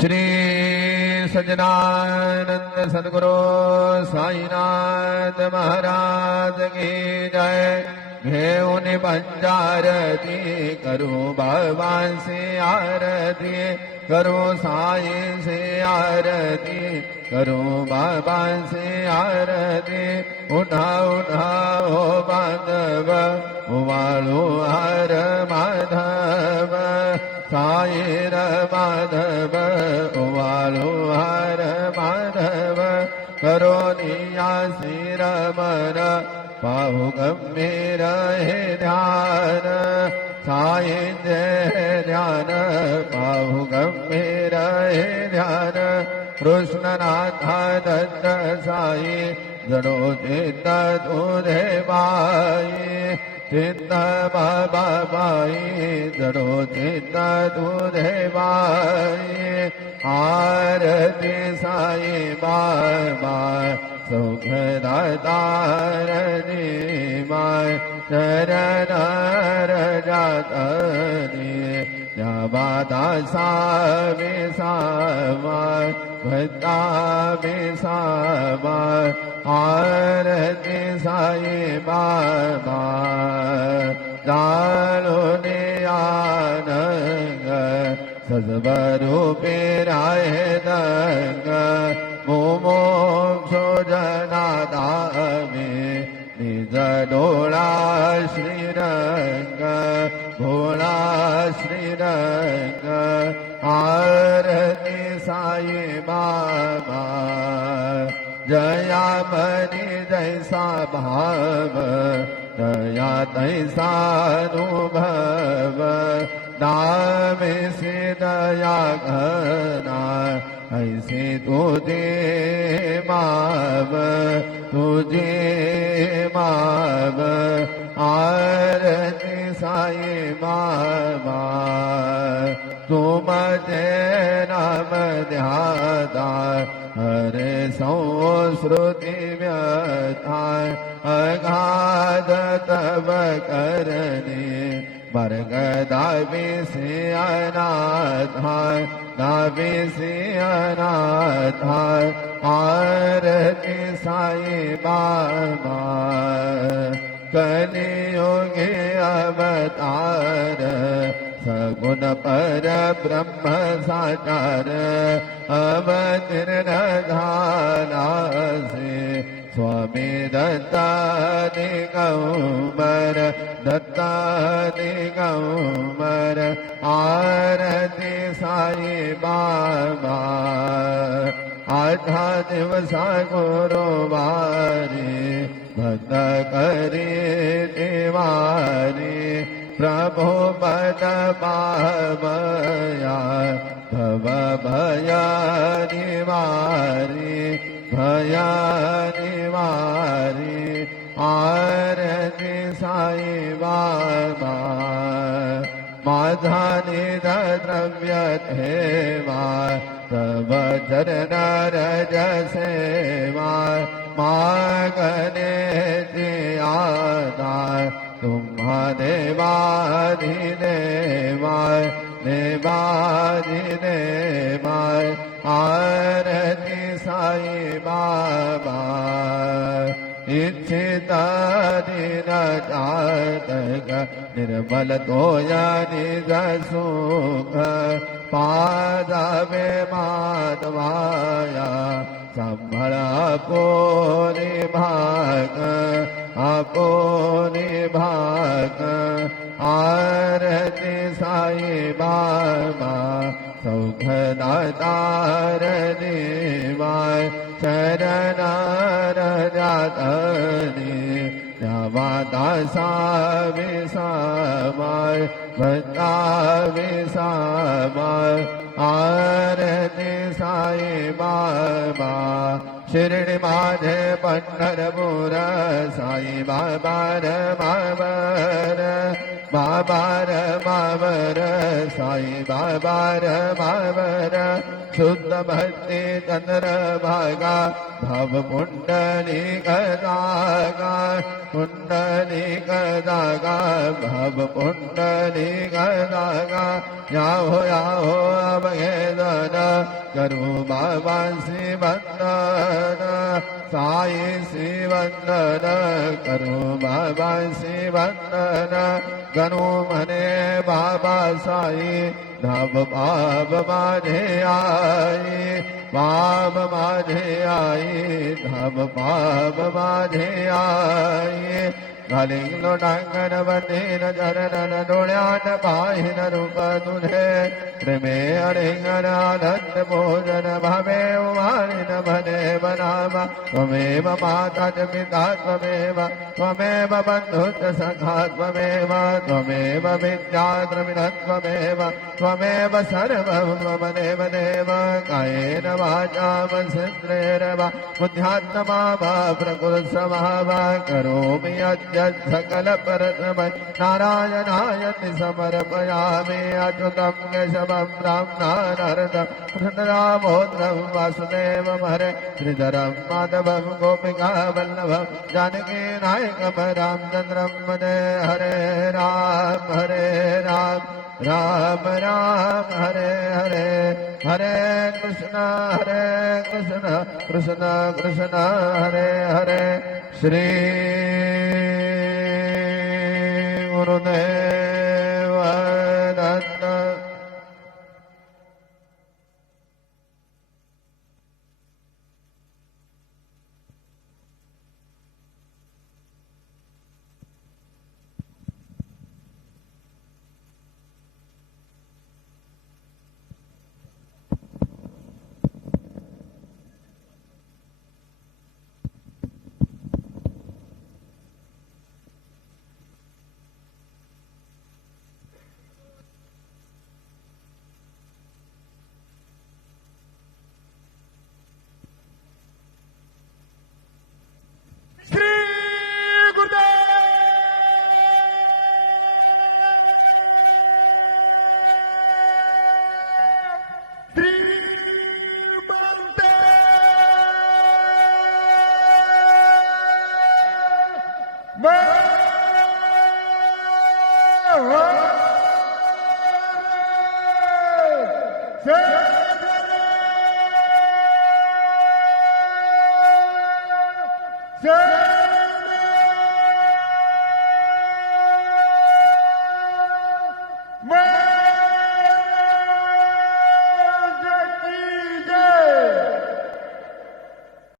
श्री सज्जनानंद सद्गुरु साईनाथ महाराज की जय। घेऊन पंचारती करो बाबा से आरती, करो साई से आरती, करो बाबा से आरती। उठा उठाओ बांधव उवालो हर माधव, साईर माधव उवालो हर माधव। करो निया सिर मन पाहु गंभीर हे ध्यान, साई जय ध्यान पाहु गंभीर हे ध्यान। कृष्णनाथ दत्त साई जडो चित्त तुझे बाई, चित्त बाबा बाई जडो चित्त तुझे बाई। आरती साई बाबा सुख दातारनी माय, चरण रजतनी जबादा सामी सामाय, भक्ता में सामाय। आरती साई बाबा जालो ने आनंग, सजबरूपे राय दंग। मोक्षो जनादामे निज डोळा श्रीरंग, भोळा श्रीरंग। आरती साई बाबा जया मनी जैसा भाव, दया तैसा अनुभव। नाम से दया घना ऐसे तुझे माव, तुझे माव। आरती साई बाबा तुम जय नाम ध्याता, हरे संस्कृति व्यथा। अगाध तब करने वर्ग दावी से अनाथ, दावी से अनाथ। आरती साई बाबा कलियुगे अवतार, सगुण पर ब्रह्म साकार। अवतीर्ण झाला से स्वामी दत्ता दिगंबर, दत्ता दिगंबर। आरती साई बाबा आठा दिवसा गुरुवारी, भक्त करी देवारी। प्रभु पद पावया भव भया निवारी, भया निवारी। आरती साई बाबा माझा निज द्रव्य ठेवा, तव चरण रज सेवा। मागणे आधार तुम्हा देवाधिदेवाय, देवाधिदेवाय। आरती साई बाबा इच्छित दिन जातक, निर्मल तोया निज सुख। पादावे माधवाया संभळ आपोनी भाग, आपोनी भाग। आरती साई बाबा सौख दातार देवाय, चरण रजतनी जबादा सामी सामाय, भक्ता में सामाय। आरती साई बाबा शिर्डी माझे पंढरपूर, साई बाबा रे बाबर। बाबार मावर साई बाबार मावर शुद्ध भक्ति चंद्र भागा भव पुंडली गदागा पुंडली गदागा भव पुंडली गदागा याहो याहो अवहेदन करू बाबा श्री वंदन साई श्री वंदन करू बाबा श्री वंदन गणू मने बाबा साई धब बाब माझे आई बाब माझे आई धब बाब माझे आई घालिंग लोटांगण बंदीन चरणन डोळ्यात पाहिन रूप तुझे प्रेमे अडिंगन आनंद भोजन भावे उमारिन भने बनावा त्वमेव माता च पिता त्वमेव त्वमेव बन्धुश्च सखा त्वमेव त्वमेव विद्या द्रविणं त्वमेव त्वमेव सर्वं त्वमेव देव कायेन वाचा मनसेन्द्रियेण वा बुद्ध्यात्मा वा प्रकृतिसमः वा करोमि यज्ञ सकल परतमय नारायणाय समर्पयामि अच्युतं केशवं ब्राह्मणानर्धं कृष्णदामोदरं वासुदेवं हरे श्रीधरं माधवं गोपिका वल्लभं जानकी नायकं रामचन्द्रं वन्दे हरे राम राम राम हरे हरे हरे कृष्ण कृष्ण कृष्ण हरे हरे श्री गुरुदेव दत्त Say